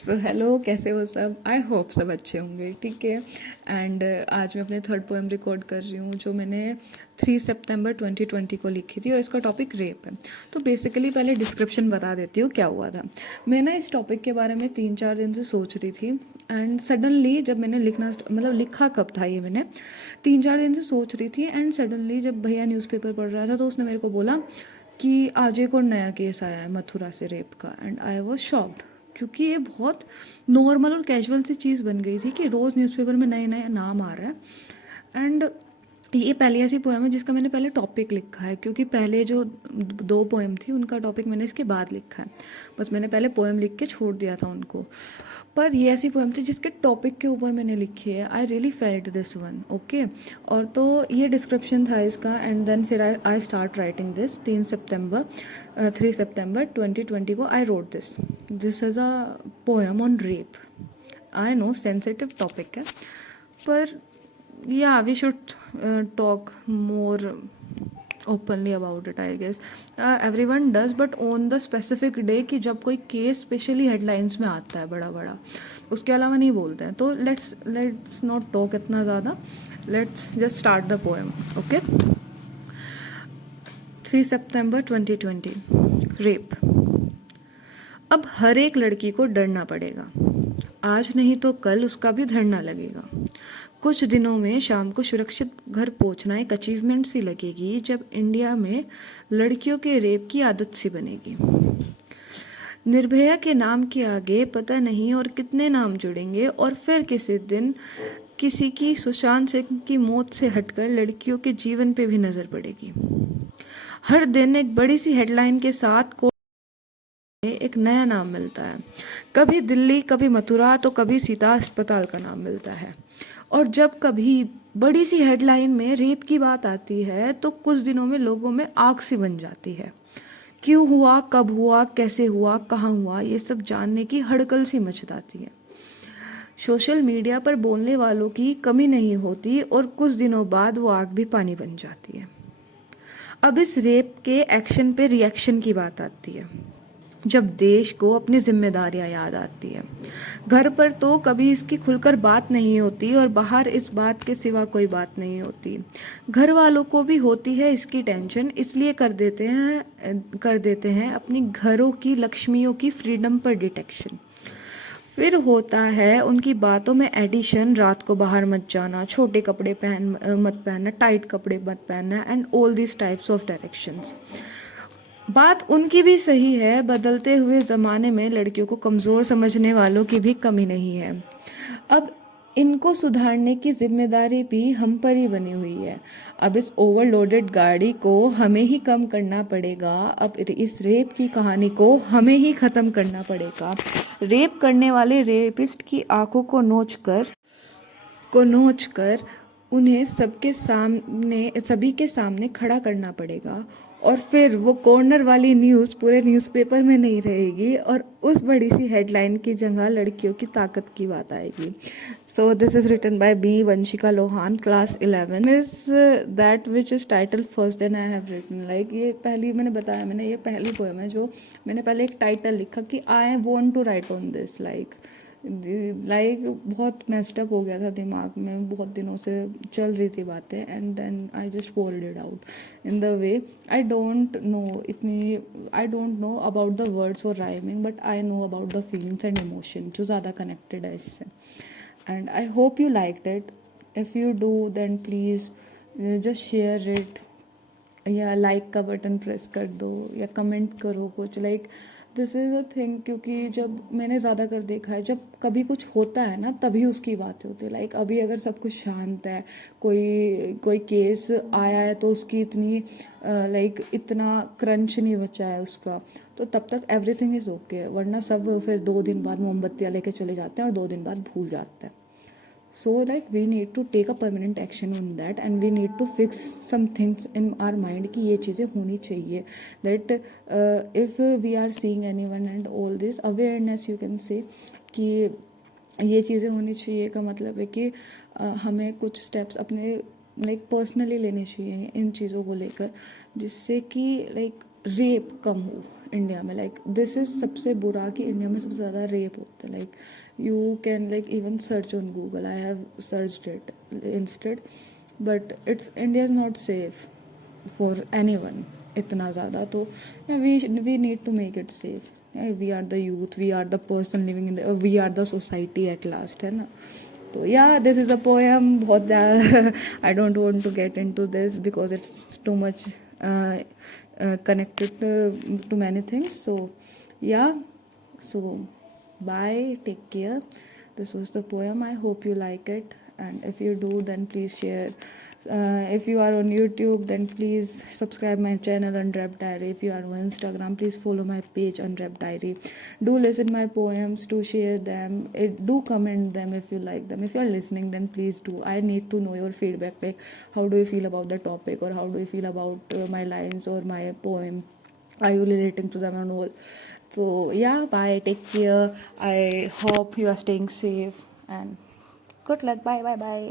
So hello, कैसे हो सब? आई होप सब अच्छे होंगे, ठीक है। एंड आज मैं अपने थर्ड पोएम रिकॉर्ड कर रही हूँ जो मैंने 3 सितंबर 2020 को लिखी थी, और इसका टॉपिक रेप है। तो बेसिकली पहले डिस्क्रिप्शन बता देती हूँ क्या हुआ था। मैं ना इस टॉपिक के बारे में 3-4 दिन से सोच रही थी, एंड सडनली जब मैंने लिखा कब था ये, मैंने 3-4 दिन से सोच रही थी, एंड सडनली जब भैया न्यूज़पेपर पढ़ रहा था तो उसने मेरे को बोला कि आज एक और नया केस आया है मथुरा से रेप का। एंड आई वॉज शॉक्ड, क्योंकि ये बहुत नॉर्मल और कैजुअल सी चीज़ बन गई थी कि रोज़ न्यूज़पेपर में नए नए नाम आ रहा है। एंड ये पहली ऐसी पोएम है जिसका मैंने पहले टॉपिक लिखा है, क्योंकि पहले जो 2 पोएम थी उनका टॉपिक मैंने इसके बाद लिखा है। बस मैंने पहले पोएम लिख के छोड़ दिया था उनको। पर ये ऐसी पोएम थी जिसके टॉपिक के ऊपर मैंने लिखी है। I really felt this one, okay. और तो ये डिस्क्रिप्शन था इसका, एंड देन फिर आई स्टार्ट राइटिंग दिस 3 सितंबर 2020 को I wrote this is a poem on rape. I know sensitive topic है, पर yeah, we should talk more openly about it, I guess. Everyone does, but on the specific day कि जब कोई case specially headlines में आता है बड़ा बड़ा, उसके अलावा नहीं बोलते हैं। तो लेट्स नॉट टॉक इतना ज़्यादा, let's just start the poem, okay. 3 September 2020, rape. अब हर एक लड़की को डरना पड़ेगा, आज नहीं तो कल उसका भी धरना लगेगा। कुछ दिनों में शाम को सुरक्षित घर पहुंचना एक अचीवमेंट सी लगेगी, जब इंडिया में लड़कियों के रेप की आदत सी बनेगी। निर्भया के नाम के आगे पता नहीं और कितने नाम जुड़ेंगे, और फिर किसी दिन किसी की सुशांत सिंह की मौत से हटकर लड़कियों के जीवन पे भी नजर पड़ेगी। हर दिन एक बड़ी सी हेडलाइन के साथ एक नया नाम मिलता है, कभी दिल्ली, कभी मथुरा, तो कभी सीता अस्पताल का नाम मिलता है। और जब कभी बड़ी सी हेडलाइन में रेप की बात आती है तो कुछ दिनों में लोगों में आग सी बन जाती है। क्यों हुआ, कब हुआ, कैसे हुआ, कहाँ हुआ, ये सब जानने की हड़कल सी मच जाती है। सोशल मीडिया पर बोलने वालों की कमी नहीं होती, और कुछ दिनों बाद वो आग भी पानी बन जाती है। अब इस रेप के एक्शन पे रिएक्शन की बात आती है, जब देश को अपनी जिम्मेदारियां याद आती है। घर पर तो कभी इसकी खुलकर बात नहीं होती, और बाहर इस बात के सिवा कोई बात नहीं होती। घर वालों को भी होती है इसकी टेंशन, इसलिए कर देते हैं अपनी घरों की लक्ष्मियों की फ्रीडम पर डिटेक्शन। फिर होता है उनकी बातों में एडिशन, रात को बाहर मत जाना, छोटे कपड़े मत पहनना, टाइट कपड़े मत पहनना, and all this types of directions. बात उनकी भी सही है, बदलते हुए ज़माने में लड़कियों को कमज़ोर समझने वालों की भी कमी नहीं है। अब इनको सुधारने की जिम्मेदारी भी हम पर ही बनी हुई है। अब इस ओवरलोडेड गाड़ी को हमें ही कम करना पड़ेगा। अब इस रेप की कहानी को हमें ही ख़त्म करना पड़ेगा। रेप करने वाले रेपिस्ट की आंखों को नोच कर उन्हें सभी के सामने खड़ा करना पड़ेगा। और फिर वो कॉर्नर वाली न्यूज़ पूरे न्यूज़पेपर में नहीं रहेगी, और उस बड़ी सी हेडलाइन की जगह लड़कियों की ताकत की बात आएगी। So this is written by B Vanshika Lohan, class 11 is that which is title first and I have written. Like ये पहली मैंने बताया, मैंने ये पहली पोएम है जो मैंने पहले एक टाइटल लिखा कि I want to write on this. Like बहुत मेस्टअप हो गया था दिमाग में, बहुत दिनों से चल रही थी बातें, and then I just poured it out in the way I don't know about the words और rhyming, but I know about the feelings and emotion जो ज़्यादा कनेक्टेड है इससे। And I hope you liked it. If you do then please just share it, या like का button press कर दो, या कमेंट करो कुछ। Like this is a thing, क्योंकि जब मैंने ज़्यादा कर देखा है, जब कभी कुछ होता है ना तभी उसकी बात होती है। लाइक अभी अगर सब कुछ शांत है, कोई केस आया है तो उसकी इतनी इतना क्रंच नहीं बचा है उसका, तो तब तक एवरीथिंग इज़ ओके। वरना सब फिर 2 दिन बाद मोमबत्तियाँ लेके चले जाते हैं और 2 दिन बाद भूल जाते हैं। So like we need to take a permanent action on that, and we need to fix some things in our mind कि ये चीज़ें होनी चाहिए। That if we are seeing anyone and all this awareness you can say कि ये चीज़ें होनी चाहिए, का मतलब है कि हमें कुछ स्टेप्स अपने पर्सनली लेने चाहिए इन चीज़ों को लेकर, जिससे कि रेप कम हो इंडिया में. लाइक दिस इज सबसे बुरा कि इंडिया में सबसे ज़्यादा रेप होता है. Like you can like even search on Google. I have searched it instead, but it's India is not safe for anyone इतना ज़्यादा. तो we need to make it safe. We are the youth, we are the person living in the, we are the society at last, है ना. तो yeah this is a poem. बहुत I don't want to get into this because it's too much connected to many things. So yeah, so bye, take care. This was the poem. I hope you like it, and if you do, then please share. If you are on YouTube, then please subscribe my channel Unwrapped Diary. If you are on Instagram, please follow my page Unwrapped Diary. Do listen my poems, do share them, do comment them if you like them. If you are listening, then please do. I need to know your feedback, like how do you feel about the topic, or how do you feel about my lines or my poem. Are you relating to them and all? So yeah, bye, take care. I hope you are staying safe, and good luck. Bye bye bye.